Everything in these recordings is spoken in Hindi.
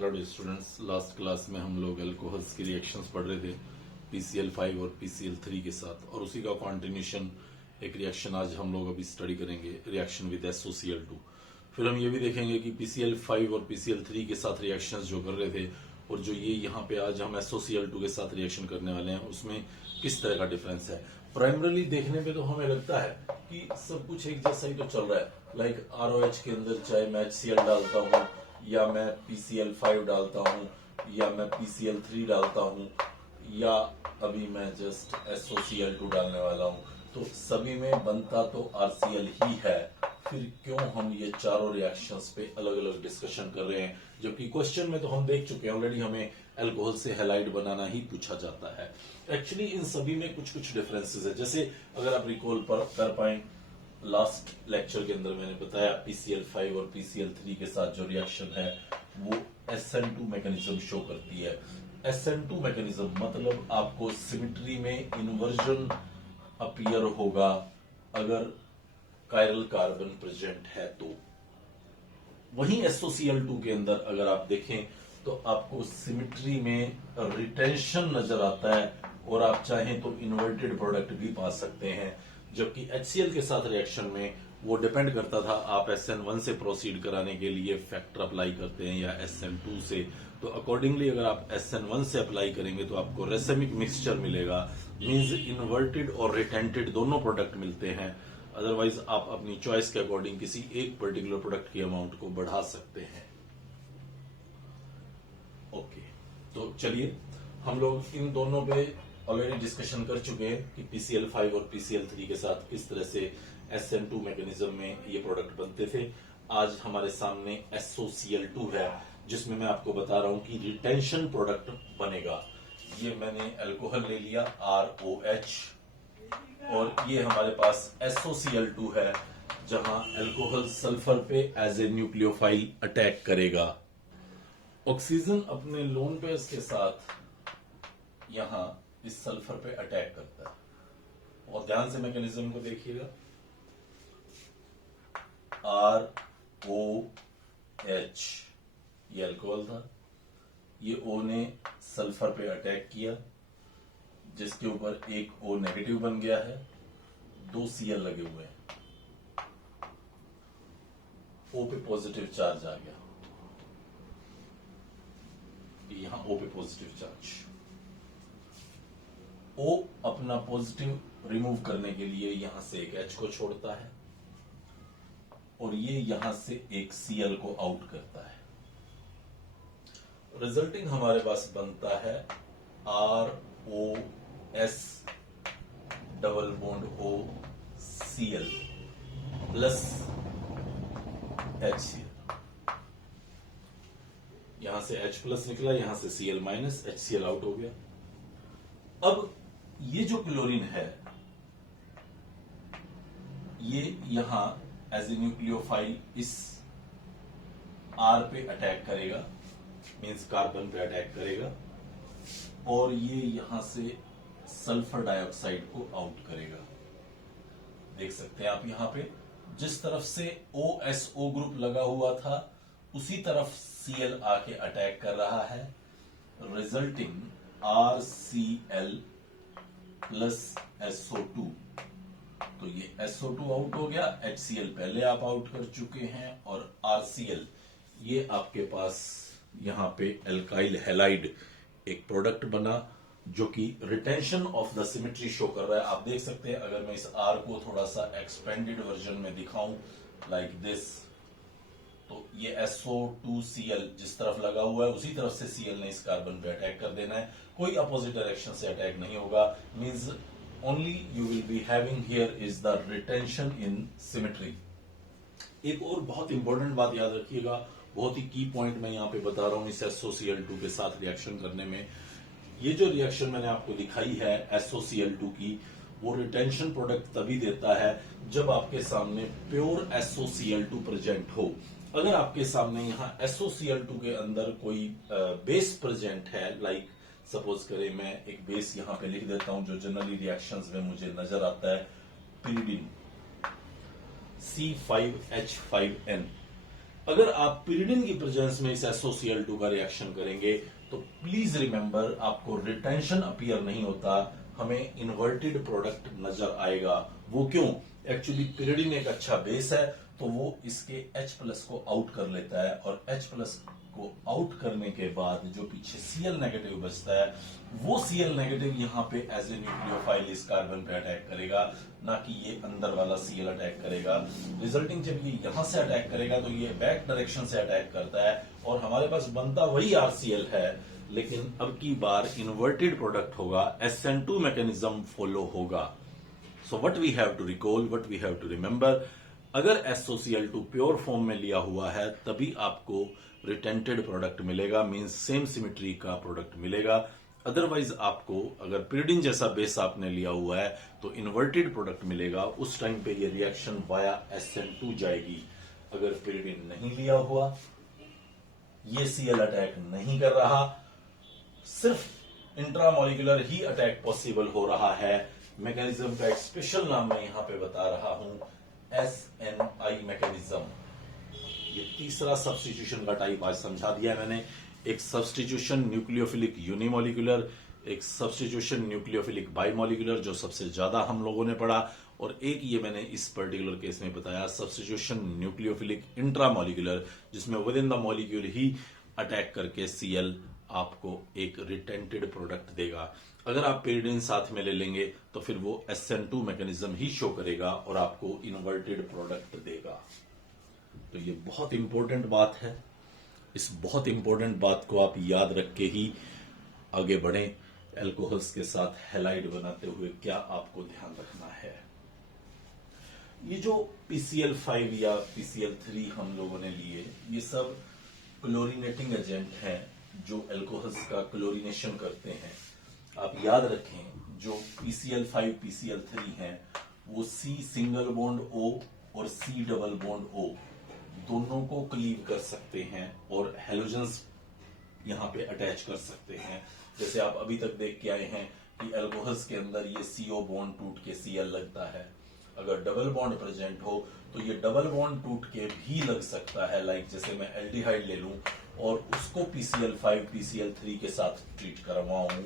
Hello dear students, last class में हम लोग अल्कोहल्स की रिएक्शंस पढ़ रहे थे PCl5 और PCl3 के साथ, और उसी का कंटिन्यूशन एक रिएक्शन आज हम लोग अभी स्टडी करेंगे, रिएक्शन विद SOCl2। फिर हम ये भी देखेंगे कि PCl5 और PCl3 के साथ रिएक्शंस जो कर रहे थे और जो ये यहाँ पे आज हम SOCl2 के साथ रिएक्शन करने वाले हैं उसमें किस तरह का डिफरेंस है। प्राइमरली देखने पे तो हमें लगता है कि सब कुछ एक जैसा ही तो चल रहा है। लाइक ROH के अंदर चाहे मैं HCl डालता हूँ या मैं PCl5 डालता हूँ या मैं PCl3 डालता हूँ या अभी मैं जस्ट SOCl2 डालने वाला हूँ, तो सभी में बनता तो RCl ही है। फिर क्यों हम ये चारों रिएक्शंस पे अलग अलग डिस्कशन कर रहे हैं, जबकि क्वेश्चन में तो हम देख चुके हैं ऑलरेडी, हमें अल्कोहल से हैलाइड बनाना ही पूछा जाता है। एक्चुअली इन सभी में कुछ कुछ डिफरेंसेस है। जैसे अगर आप रिकॉल कर पाए, लास्ट लेक्चर के अंदर मैंने बताया PCl5 और PCl3 के साथ जो रिएक्शन है वो SN2 मैकेनिज्म शो करती है। SN2 मैकेनिज्म मतलब आपको सिमेट्री में इन्वर्जन अपीयर होगा अगर कायरल कार्बन प्रेजेंट है तो। वहीं SOCl2 के अंदर अगर आप देखें तो आपको सिमेट्री में रिटेंशन नजर आता है और आप चाहें तो इन्वर्टेड प्रोडक्ट भी पा सकते हैं। जबकि HCl के साथ रिएक्शन में वो डिपेंड करता था आप SN1 से प्रोसीड कराने के लिए फैक्टर अप्लाई करते हैं या SN2 से। तो अकॉर्डिंगली अगर आप SN1 से अप्लाई करेंगे तो आपको रेसेमिक मिक्सचर मिलेगा, मींस इन्वर्टेड और रिटेंटेड दोनों प्रोडक्ट मिलते हैं। अदरवाइज आप अपनी चॉइस के अकॉर्डिंग किसी एक पर्टिकुलर प्रोडक्ट की अमाउंट को बढ़ा सकते हैं। ओके, तो चलिए हम लोग इन दोनों पे ऑलरेडी डिस्कशन कर चुके हैं कि PCl5 और PCl3 के साथ किस तरह से SN2 मैकेनिज्म में ये प्रोडक्ट बनते थे। आज हमारे सामने SOCl2 है जिसमें मैं आपको बता रहा हूं कि रिटेंशन प्रोडक्ट बनेगा। ये मैंने अल्कोहल ले लिया ROH और ये हमारे पास SOCl2 है जहां अल्कोहल सल्फर पे एज ए न्यूक्लियोफाइल अटैक करेगा। ऑक्सीजन अपने लोन पेयर्स के साथ यहां इस सल्फर पे अटैक करता है और ध्यान से मैकेनिज्म को देखिएगा। ROH ये अल्कोहल था, ये O ने सल्फर पे अटैक किया जिसके ऊपर एक O नेगेटिव बन गया है, 2 Cl लगे हुए हैं, O पे पॉजिटिव चार्ज आ गया, यहां O पे पॉजिटिव चार्ज। O अपना पॉजिटिव रिमूव करने के लिए यहां से एक H को छोड़ता है और ये यहां से एक Cl को आउट करता है। रिजल्टिंग हमारे पास बनता है ROS double bond O Cl plus HCl। यहां से H प्लस निकला, यहां से Cl माइनस, HCl आउट हो गया। अब ये जो क्लोरीन है ये यहां एज ए न्यूक्लियोफाइल इस R पे अटैक करेगा, मींस कार्बन पे अटैक करेगा और ये यहां से सल्फर डाइऑक्साइड को आउट करेगा। देख सकते हैं आप यहां पे जिस तरफ से OSO ग्रुप लगा हुआ था उसी तरफ Cl आके अटैक कर रहा है, रिजल्टिंग RCl प्लस SO2। तो ये SO2 आउट हो गया, HCl पहले आप आउट कर चुके हैं और RCl ये आपके पास यहां पे एल्काइल हैलाइड एक प्रोडक्ट बना जो कि retention of the symmetry show कर रहा है। आप देख सकते हैं अगर मैं इस R को थोड़ा सा एक्सपेंडेड वर्जन में दिखाऊं लाइक दिस, तो ये SO2Cl जिस तरफ लगा हुआ है उसी तरफ से Cl ने इस कार्बन पे अटैक कर देना है, कोई अपोजिट डायरेक्शन से अटैक नहीं होगा। Means only you will be having here is the retention in symmetry. एक और बहुत इंपॉर्टेंट बात याद रखिएगा, बहुत ही की पॉइंट मैं यहां पे बता रहा हूं इस SOCl2 के साथ रिएक्शन करने में। ये जो रिएक्शन मैंने आपको दिखाई है SOCl2 की, वो रिटेंशन प्रोडक्ट तभी देता है जब आपके सामने प्योर SOCl2 प्रेजेंट हो। अगर आपके सामने यहाँ SOCl2 के अंदर कोई बेस प्रेजेंट है, लाइक सपोज करें मैं एक बेस यहां पे लिख देता हूं जो जनरली रिएक्शंस में मुझे नजर आता है, pyridine C5H5N। अगर आप pyridine की प्रेजेंस में इस SOCl2 का रिएक्शन करेंगे तो प्लीज रिमेंबर आपको रिटेंशन अपीयर नहीं होता, हमें इन्वर्टेड प्रोडक्ट नजर आएगा। वो क्यों? एक्चुअली pyridine एक अच्छा बेस है तो वो इसके H+ को आउट कर लेता है और H+ को आउट करने के बाद जो पीछे Cl नेगेटिव बचता है वो Cl नेगेटिव यहाँ पे एज ए न्यूक्लियोफाइल इस कार्बन पे अटैक करेगा, ना कि ये अंदर वाला Cl अटैक करेगा। रिजल्टिंग जब ये यहां से अटैक करेगा तो ये बैक डायरेक्शन से अटैक करता है और हमारे पास बनता वही RCl है, लेकिन अब की बार इन्वर्टेड प्रोडक्ट होगा, SN2 मैकेनिज्म फॉलो होगा। So what we have to recall, what we have to remember, अगर SOCl2 प्योर फॉर्म में लिया हुआ है तभी आपको रिटेंटेड प्रोडक्ट मिलेगा, मींस सेम सिमेट्री का प्रोडक्ट मिलेगा। अदरवाइज आपको अगर pyridine जैसा बेस आपने लिया हुआ है तो इन्वर्टेड प्रोडक्ट मिलेगा, उस टाइम पे ये रिएक्शन वाया SN2 जाएगी। अगर pyridine नहीं लिया हुआ, ये Cl अटैक नहीं कर रहा, सिर्फ इंट्रामोलिकुलर ही अटैक पॉसिबल हो रहा है, मैकेनिज्म का एक स्पेशल नाम मैं यहां पे बता रहा हूं, SNI मैकेनिज्म। ये तीसरा सब्स्टिट्यूशन का टाइप आज समझा दिया मैंने। एक सब्स्टिट्यूशन न्यूक्लियोफिलिक यूनिमोलिकुलर, एक सब्स्टिट्यूशन न्यूक्लियोफिलिक बाइमोलिकुलर जो सबसे ज्यादा हम लोगों ने पढ़ा, और एक ये मैंने इस पर्टिकुलर केस में बताया सब्स्टिट्यूशन न्यूक्लियोफिलिक इंट्रामोलिकुलर, जिसमें with in the molecule he attack करके Cl आपको एक रिटेंटेड प्रोडक्ट देगा। अगर आप pyridine साथ में ले लेंगे तो फिर वो SN2 मैकेनिज्म ही शो करेगा और आपको इन्वर्टेड प्रोडक्ट देगा। तो ये बहुत इंपॉर्टेंट बात है, इस बहुत इंपॉर्टेंट बात को आप याद रख के ही आगे बढ़ें। एल्कोहल्स के साथ हैलाइड बनाते हुए क्या आपको ध्यान रखना है, ये जो PCl5 या PCl3 हम लोगों ने लिए, ये सब क्लोरीनेटिंग एजेंट हैं जो एल्कोहल्स का क्लोरीनेशन करते हैं। आप याद रखें जो PCl5 PCl3 हैं वो C सिंगल बॉन्ड O और C डबल बॉन्ड O दोनों को क्लीव कर सकते हैं और हेलोजेंस यहां पे अटैच कर सकते हैं। जैसे आप अभी तक देख के आए हैं कि एल्कोहल्स के अंदर ये CO बॉन्ड टूट के Cl लगता है, अगर डबल बॉन्ड प्रेजेंट हो तो ये डबल बॉन्ड टूट के भी लग सकता है। लाइक जैसे मैं एल्डिहाइड ले लूं और उसको PCl5 PCl3 के साथ ट्रीट करवाऊं,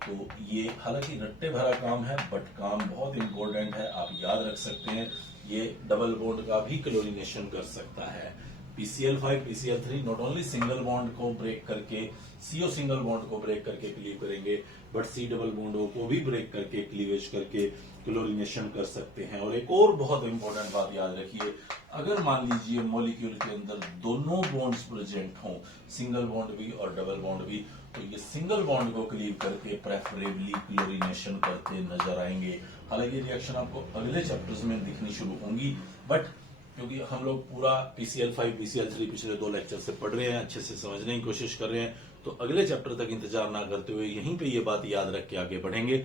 तो ये हालांकि रट्टे भरा काम है बट काम बहुत इंपॉर्टेंट है, आप याद रख सकते हैं। ये डबल बॉन्ड का भी क्लोरीनेशन कर सकता है। PCl5 PCl3 not only single bond को ब्रेक करके CO सिंगल बॉन्ड को ब्रेक करके क्लीव करेंगे, बट C डबल बॉन्ड को भी ब्रेक करके क्लीवेज करके क्लोरीनेशन कर सकते हैं। और एक और बहुत इंपॉर्टेंट बात याद रखिए, अगर मान लीजिए मॉलिक्यूल के अंदर दोनों बॉन्ड्स प्रेजेंट हों, सिंगल बॉन्ड भी और डबल बॉन्ड भी, तो ये सिंगल बॉन्ड को क्लीव करके प्रेफरेबली क्लोरीनेशन करते नजर आएंगे। हालांकि रिएक्शन आपको अगले चैप्टर्स में दिखनी शुरू होंगी, बट क्योंकि हम लोग पूरा PCl5 PCl3 पिछले 2 लेक्चर से पढ़ रहे हैं, अच्छे से समझने की कोशिश कर रहे हैं, तो अगले चैप्टर तक इंतजार ना करते हुए यहीं पे ये बात याद रख के आगे बढ़ेंगे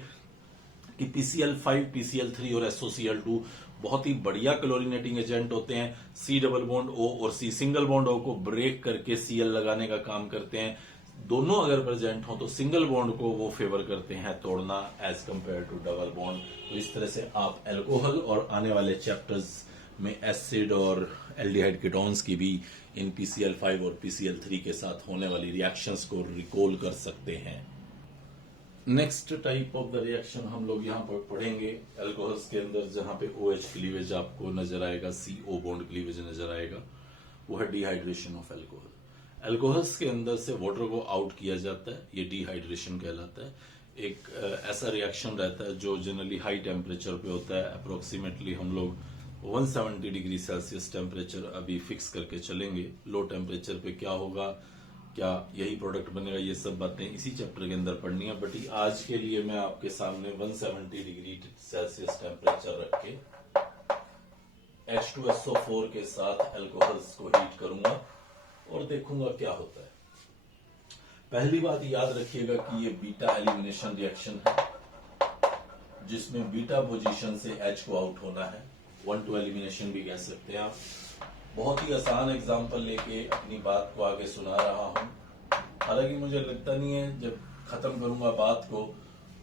कि PCl5 PCl3 और SOCl2 बहुत ही बढ़िया क्लोरीनेटिंग एजेंट होते हैं। C डबल बॉन्ड O और C सिंगल बॉन्ड O को ब्रेक करके Cl लगाने का काम करते हैं। दोनों अगर प्रेजेंट हो तो सिंगल बॉन्ड को वो फेवर करते हैं तोड़ना as compare to double bond. तो इस तरह से आप एल्कोहल और आने वाले चैप्टर्स में एसिड और एल्डिहाइड कीटोन्स की भी इन PCl5 और PCl3 के साथ होने वाली रिएक्शंस को रिकॉल कर सकते हैं। Next type of the reaction हम लोग यहाँ पर पढ़ेंगे एल्कोहल्स के अंदर, जहां पे OH क्लीवेज आपको नजर आएगा, CO बॉन्ड क्लीवेज नजर आएगा, वो है डिहाइड्रेशन ऑफ एल्कोहल। एल्कोहल्स के अंदर से वाटर को आउट किया जाता है, ये डिहाइड्रेशन कहलाता है। एक ऐसा रिएक्शन रहता है जो जनरली हाई टेम्परेचर पे होता है, अप्रोक्सीमेटली हम लोग 170 डिग्री सेल्सियस टेम्परेचर अभी फिक्स करके चलेंगे। लो टेम्परेचर पे क्या होगा, क्या यही प्रोडक्ट बनेगा, ये सब बातें इसी चैप्टर के अंदर पढ़नी है, बट आज के लिए मैं आपके सामने 170 डिग्री सेल्सियस टेम्परेचर रख के H2SO4 के साथ एल्कोहल्स को हीट करूंगा और देखूंगा क्या होता है। पहली बात याद रखिएगा कि ये बीटा एलिमिनेशन रिएक्शन है, जिसमें बीटा पोजीशन से H को आउट होना है, 1-2 एलिमिनेशन भी कह सकते हैं आप। बहुत ही आसान एग्जांपल लेके अपनी बात को आगे सुना रहा हूं, हालांकि मुझे लगता नहीं है जब खत्म करूंगा बात को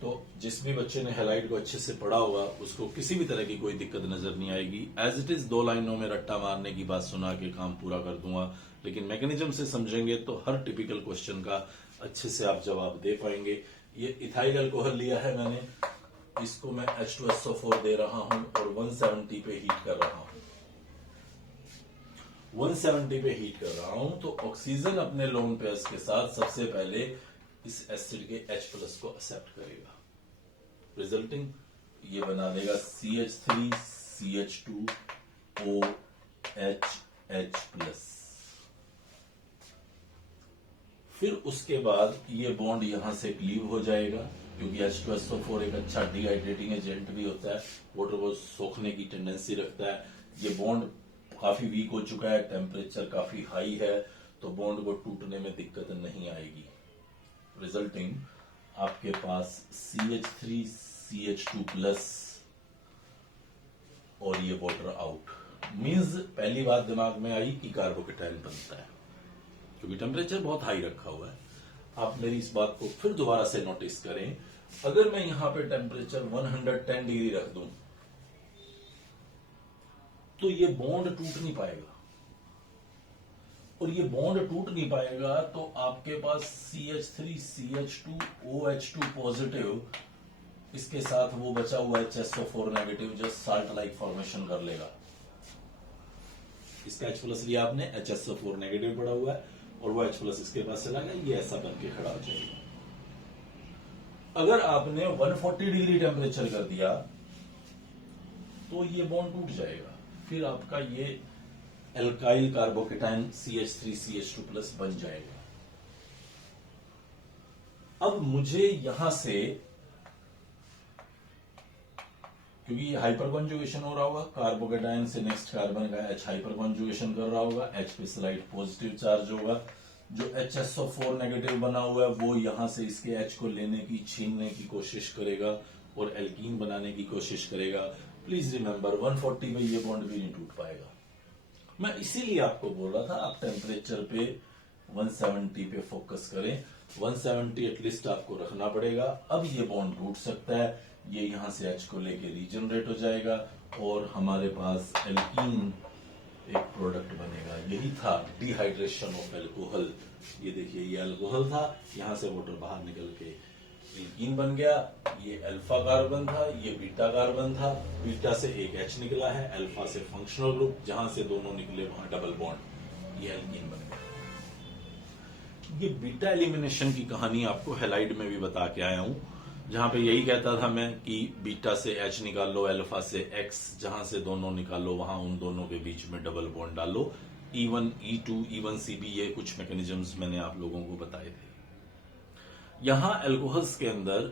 तो जिस भी बच्चे ने हैलाइड को अच्छे से पढ़ा होगा उसको किसी भी तरह की कोई दिक्कत नजर नहीं आएगी। एज इट इज 2 लाइनों में रट्टा मारने की बात सुना के काम पूरा कर दूंगा, लेकिन मैकेनिज्म से समझेंगे तो हर टिपिकल क्वेश्चन का अच्छे से आप जवाब दे पाएंगे। ये इथाइल अल्कोहल लिया है मैंने, इसको मैं H2SO4 दे रहा हूं और 170 पे हीट कर रहा हूं। 170 पे हीट कर रहा हूं तो ऑक्सीजन अपने लोन पेयर्स के साथ सबसे पहले इस एसिड के H+ को एक्सेप्ट करेगा, रिजल्टिंग ये बना देगा CH3 CH2 OH H+। फिर उसके बाद ये बॉन्ड यहां से क्लीव हो जाएगा, क्योंकि H2SO4 एक अच्छा डिहाइड्रेटिंग एजेंट भी होता है, वाटर को सोखने की टेंडेंसी रखता है। ये बॉन्ड काफी वीक हो चुका है, टेम्परेचर काफी हाई है, तो बॉन्ड को टूटने में दिक्कत नहीं आएगी। रिजल्टिंग आपके पास CH3 CH2+ और ये वाटर आउट। मींस पहली बात दिमाग में आई कि कार्बोकेटाइन बनता है, क्योंकि टेम्परेचर बहुत हाई रखा हुआ है। आप मेरी इस बात को फिर दोबारा से नोटिस करें, अगर मैं यहां पे टेम्परेचर 110 डिग्री रख दूं तो ये बॉन्ड टूट नहीं पाएगा, और ये बॉन्ड टूट नहीं पाएगा तो आपके पास CH3 CH2 OH2 पॉजिटिव, इसके साथ वो बचा हुआ HSO4 नेगेटिव जो साल्ट लाइक फॉर्मेशन कर लेगा। इसका H+ लिया आपने, HSO4 नेगेटिव पड़ा हुआ है और वो H+ इसके पास चला गया, ये ऐसा बन के खड़ा हो जाएगा। अगर आपने 140 डिग्री टेम्परेचर कर दिया तो ये बॉन्ड टूट जाएगा, फिर आपका ये एल्काइल कार्बोकेटाइन CH3 CH2+ बन जाएगा। अब मुझे यहां से, क्योंकि ये हाइपर कॉन्जुगेशन हो रहा होगा, कार्बोकेटाइन से नेक्स्ट कार्बन का H हाइपर कॉन्जुगेशन कर रहा होगा, H पे स्लाइड पॉजिटिव चार्ज होगा, जो HSO4 नेगेटिव बना हुआ है वो यहां से इसके H को लेने की, छीनने की कोशिश करेगा और एल्कीन बनाने की कोशिश करेगा। प्लीज रिमेंबर 140 में ये बॉन्ड भी नहीं टूट पाएगा। मैं इसीलिए आपको बोल रहा था आप टेम्परेचर पे 170 पे फोकस करें, 170 एटलीस्ट आपको रखना पड़ेगा। अब ये बॉन्ड टूट सकता है, ये यहां से H को लेके रीजनरेट हो जाएगा और हमारे पास एल्कीन एक प्रोडक्ट बनेगा। यही था डिहाइड्रेशन ऑफ एल्कोहल। ये देखिए ये अल्कोहल था, यहां से वाटर बाहर निकल के एल्कीन बन गया। ये अल्फा कार्बन था, ये बीटा कार्बन था, बीटा से एक H निकला है, अल्फा से फंक्शनल ग्रुप, जहां से दोनों निकले वहां डबल बॉन्ड, ये एल्कीन बन गया। ये बीटा एलिमिनेशन की कहानी आपको हैलाइड में भी बता के आया हूं, जहां पे यही कहता था मैं कि बीटा से H निकालो, अल्फा से X, जहां से दोनों निकालो वहां उन दोनों के बीच में डबल बॉन्ड डालो। E1 E2 E1 CB, ये कुछ मैकेनिज्म्स मैंने आप लोगों को बताए थे। यहां एल्कोहल्स के अंदर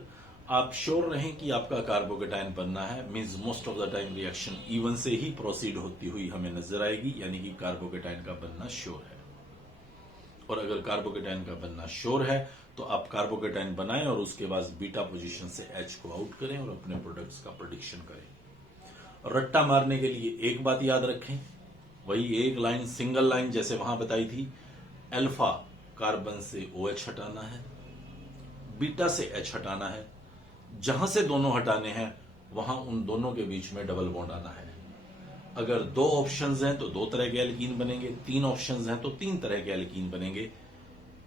आप श्योर रहें कि आपका कार्बोकेटाइन बनना है, means most of the time reaction E1 से ही प्रोसीड होती हुई हमें नजर आएगी, यानी कि कार्बोकेटाइन का बनना श्योर है। और अगर कार्बोकेटाइन का बनना श्योर है तो आप कार्बोकेटाइन बनाएं और उसके बाद बीटा पोजीशन से H को आउट करें और अपने प्रोडक्ट्स का प्रेडिक्शन करें। रट्टा मारने के लिए एक बात याद रखें, वही एक लाइन, सिंगल लाइन जैसे वहां बताई थी, अल्फा कार्बन से OH हटाना है, बीटा से H हटाना है, जहां से दोनों हटाने हैं वहां उन दोनों के बीच में डबल बॉन्ड आना है। अगर 2 ऑप्शंस हैं तो 2 तरह के एल्कीन बनेंगे, 3 ऑप्शंस हैं तो 3 तरह के एल्कीन बनेंगे।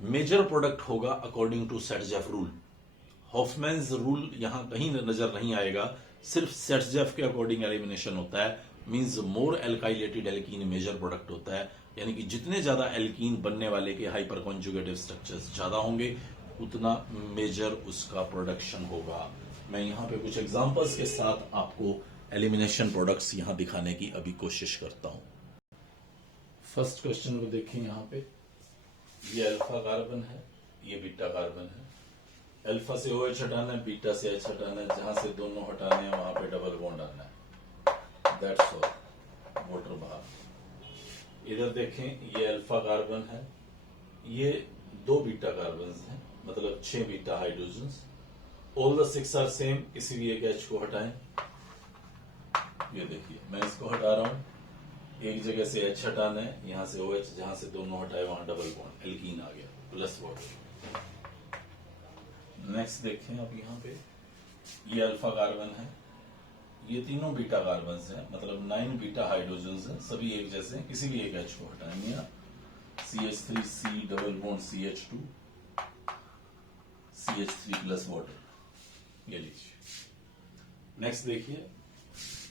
मेजर प्रोडक्ट होगा अकॉर्डिंग टू सेट्जेफ रूल। हॉफमैन्स रूल यहां कहीं नजर नहीं आएगा, सिर्फ सेट्जेफ के अकॉर्डिंग एलिमिनेशन होता है। Means more alkylated alkene major product होता है, यानी कि जितने ज्यादा एल्कीन बनने वाले के हाइपर कॉन्जुगेटिव स्ट्रक्चर्स ज्यादा होंगे उतना मेजर उसका प्रोडक्शन होगा। मैं यहां पे कुछ एग्जांपल्स के साथ आपको एलिमिनेशन प्रोडक्ट्स यहां दिखाने की अभी कोशिश करता हूं। फर्स्ट क्वेश्चन को देखें, यहां पे ये अल्फा कार्बन है, ये बीटा कार्बन है। अल्फा से OH हटाना है, बीटा से H हटाना है, जहां से दोनों हटाने हैं वहां पे डबल बॉन्ड आना है। दैट्स ऑल, वाटर बाहर। इधर देखें, ये अल्फा कार्बन है, ये 2 बीटा कार्बन हैं, मतलब 6 beta hydrogens. All the 6 are same, किसी भी एक H को हटाएं। ये देखिए मैं इसको हटा रहा हूं, एक जगह से H हटाना है, यहां से OH, जहां से दोनों हटाए वहां डबल बॉन्ड, एल्कीन आ गया प्लस वाटर। नेक्स्ट देखें आप, यहां पे ये अल्फा कार्बन है, ये तीनों बीटा कार्बन हैं, मतलब 9 बीटा हाइड्रोजन हैं, सभी एक जैसे हैं, किसी भी एक H को हटाएंगे आप, CH3C double bond CH2 CH3 plus water, ये लीजिए। नेक्स्ट देखिए,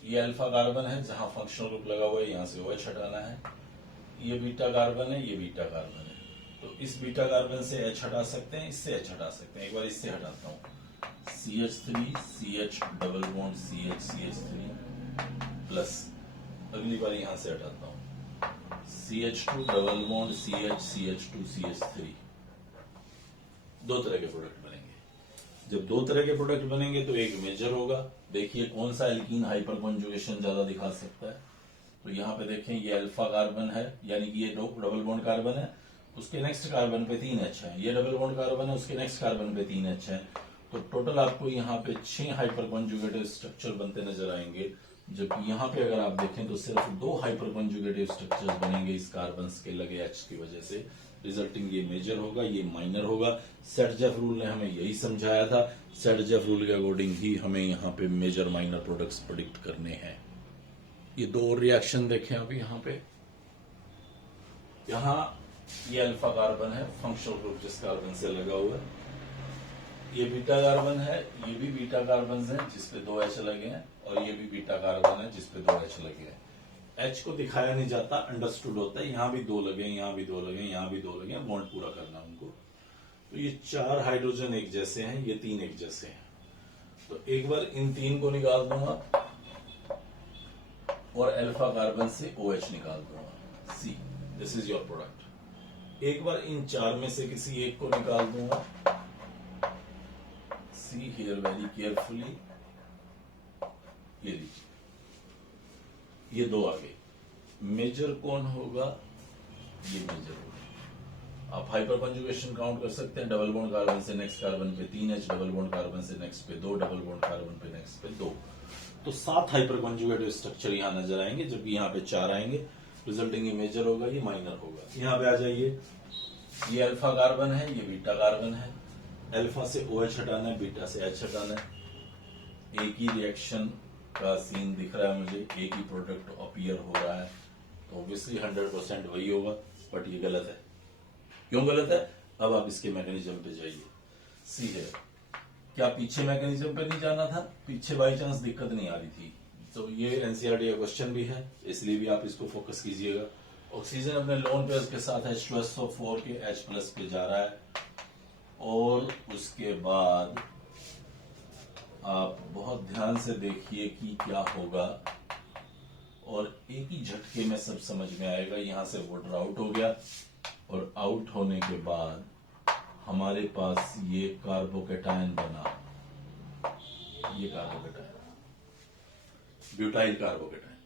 ये अल्फा कार्बन है, जहां फंक्शनल ग्रुप लगा हुआ है, यहां से OH हटाना है। ये बीटा कार्बन है, ये बीटा कार्बन है, तो इस बीटा कार्बन से H हटा सकते हैं, इससे H हटा सकते हैं। एक बार इससे हटाता हूं, CH3 CH double bond CH3 plus, अगली बार यहां से हटाता हूं, CH2 double bond CH2 CH3। दो तरह के प्रोडक्ट बनेंगे। जब दो तरह के प्रोडक्ट बनेंगे तो एक मेजर होगा। देखिए कौन सा एल्कीन हाइपर कॉन्जुगेशन ज्यादा दिखा सकता है, तो यहाँ पे देखें ये अल्फा कार्बन है, यानी कि ये डबल बॉन्ड कार्बन है, उसके नेक्स्ट कार्बन पे 3 H है, ये डबल बॉन्ड कार्बन है, उसके नेक्स्ट कार्बन पे 3 H है, तो टोटल आपको यहाँ पे 6 हाइपर कॉन्जुगेटिव स्ट्रक्चर बनते नजर आएंगे। जबकि यहाँ पे अगर आप देखें तो सिर्फ 2 हाइपर कॉन्जुगेटिव स्ट्रक्चर्स बनेंगे इस कार्बन के लगे H की वजह से। रिजल्टिंग ये मेजर होगा, ये माइनर होगा। सेट-जेफ रूल ने हमें यही समझाया था, सेट-जेफ रूल के अकॉर्डिंग ही हमें यहाँ पे मेजर माइनर प्रोडक्ट्स प्रेडिक्ट करने हैं। ये दो और रिएक्शन देखें अभी यहाँ पे, यहाँ ये अल्फा कार्बन है, फंक्शनल ग्रुप जिस कार्बन से लगा हुआ है, ये बीटा कार्बन है, ये भी बीटा कार्बन है जिसपे 2 H लगे हैं, और ये भी बीटा कार्बन है जिसपे 2 H लगे हैं। H को दिखाया नहीं जाता, अंडरस्टूड होता है, यहां भी 2 लगे, यहां भी 2 लगे, यहां भी 2 लगे, बॉन्ड पूरा करना उनको। तो ये 4 हाइड्रोजन एक जैसे हैं, ये 3 एक जैसे हैं, तो एक बार इन 3 को निकाल दूंगा और अल्फा कार्बन से OH निकाल दूंगा, C, this is your product. एक बार इन 4 में से किसी एक को निकाल दूंगा, सी हियर वेरी केयरफुली, ये लीजिए, ये 2 आ गए। मेजर कौन होगा? ये मेजर होगा। आप हाइपर कंजुगेशन काउंट कर सकते हैं, डबल बॉन्ड कार्बन से नेक्स्ट कार्बन पे 3 H, डबल बॉन्ड कार्बन से नेक्स्ट पे 2, डबल बॉन्ड कार्बन पे नेक्स्ट पे 2, तो 7 हाइपर कंजुगेटिव स्ट्रक्चर यहां नजर आएंगे, जबकि यहाँ पे 4 आएंगे। रिजल्टिंग ये मेजर होगा, ये माइनर होगा। यहाँ पे आ जाइए, ये अल्फा कार्बन है, ये बीटा कार्बन है, अल्फा से OH हटाना है, बीटा से H हटाना है। एक ही रिएक्शन का सीन दिख रहा है मुझे, एक ही प्रोडक्ट अपीयर हो रहा है, तो ऑब्वियसली 100% वही होगा, बट ये गलत है। क्यों गलत है? अब आप इसके मैकेनिज्म पे जाइए। सी है, क्या पीछे मैकेनिज्म पे नहीं जाना था? पीछे बाई चांस दिक्कत नहीं आ रही थी, तो ये एनसीईआरटी का क्वेश्चन भी है, इसलिए भी आप इसको फोकस कीजिएगा। ऑक्सीजन अपने लोन पेयर के साथ H2SO4 के H+ पे जा रहा है, और उसके बाद आप बहुत ध्यान से देखिए कि क्या होगा, और एक ही झटके में सब समझ में आएगा। यहां से वाटर आउट हो गया, और आउट होने के बाद हमारे पास ये कार्बोकेटायन बना, ये कार्बोकेटायन, ब्यूटाइल कार्बोकेटायन।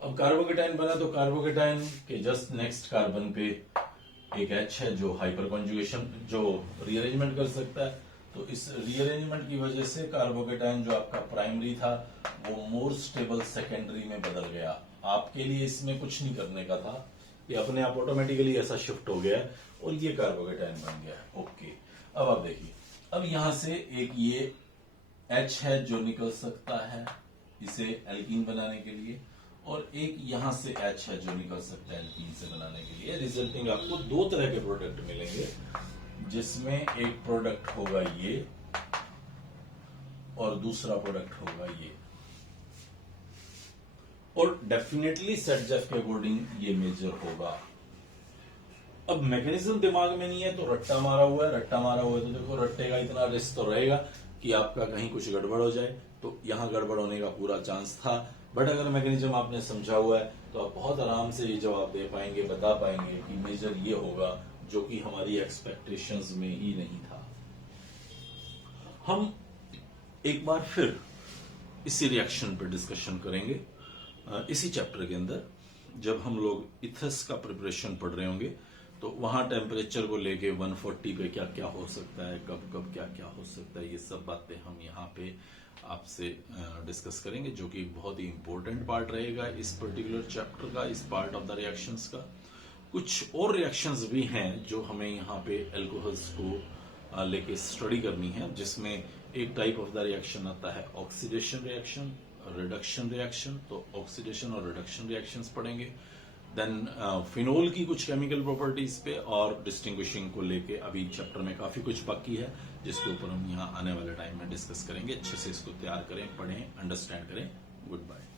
अब कार्बोकेटायन बना, तो कार्बोकेटायन के जस्ट नेक्स्ट कार्बन पे एक H है जो हाइपर कॉन्जुगेशन, जो रीअरेंजमेंट कर सकता है। तो इस रीअरेंजमेंट की वजह से कार्बोकेटायन जो आपका प्राइमरी था वो मोर स्टेबल सेकेंडरी में बदल गया। आपके लिए इसमें कुछ नहीं करने का था, ये अपने आप ऑटोमेटिकली ऐसा शिफ्ट हो गया और ये कार्बोकेटायन बन गया। ओके, अब आप देखिए, अब यहां से एक ये H है जो निकल सकता है इसे एल्कीन बनाने के लिए, और एक यहां से H है जो निकल सकता है एल्कीन से बनाने के लिए। रिजल्टिंग आपको 2 तरह के प्रोडक्ट मिलेंगे, जिसमें एक प्रोडक्ट होगा ये और दूसरा प्रोडक्ट होगा ये, और डेफिनेटली सेट-जेफ के अकॉर्डिंग ये मेजर होगा। अब मैकेनिज्म दिमाग में नहीं है तो रट्टा मारा हुआ है, रट्टा मारा हुआ है तो देखो रट्टे का इतना रिस्क तो रहेगा कि आपका कहीं कुछ गड़बड़ हो जाए, तो यहां गड़बड़ होने का पूरा चांस था। बट अगर मैकेनिज्म आपने समझा हुआ है तो आप बहुत आराम से ये जवाब दे पाएंगे, बता पाएंगे कि मेजर ये होगा, जो कि हमारी एक्सपेक्टेशंस में ही नहीं था। हम एक बार फिर इसी रिएक्शन पर डिस्कशन करेंगे इसी चैप्टर के अंदर, जब हम लोग इथस का प्रिपरेशन पढ़ रहे होंगे, तो वहां टेम्परेचर को लेके 140 पे क्या क्या हो सकता है, कब कब क्या क्या हो सकता है, ये सब बातें हम यहाँ पे आपसे डिस्कस करेंगे, जो कि बहुत ही इंपॉर्टेंट पार्ट रहेगा इस पर्टिकुलर चैप्टर का, इस पार्ट ऑफ द रिएक्शंस का। कुछ और रिएक्शंस भी हैं जो हमें यहाँ पे अल्कोहल्स को लेके स्टडी करनी है, जिसमें एक टाइप ऑफ द रिएक्शन आता है ऑक्सीडेशन रिएक्शन, रिडक्शन रिएक्शन। तो ऑक्सीडेशन और रिडक्शन रिएक्शंस पढ़ेंगे। देन फिनोल की कुछ केमिकल प्रॉपर्टीज पे और डिस्टिंग्विशिंग को लेके अभी चैप्टर में काफी कुछ बाकी है, जिसके ऊपर हम यहाँ आने वाले टाइम में डिस्कस करेंगे। अच्छे से इसको तैयार करें, पढ़ें, अंडरस्टैंड करें। Good bye.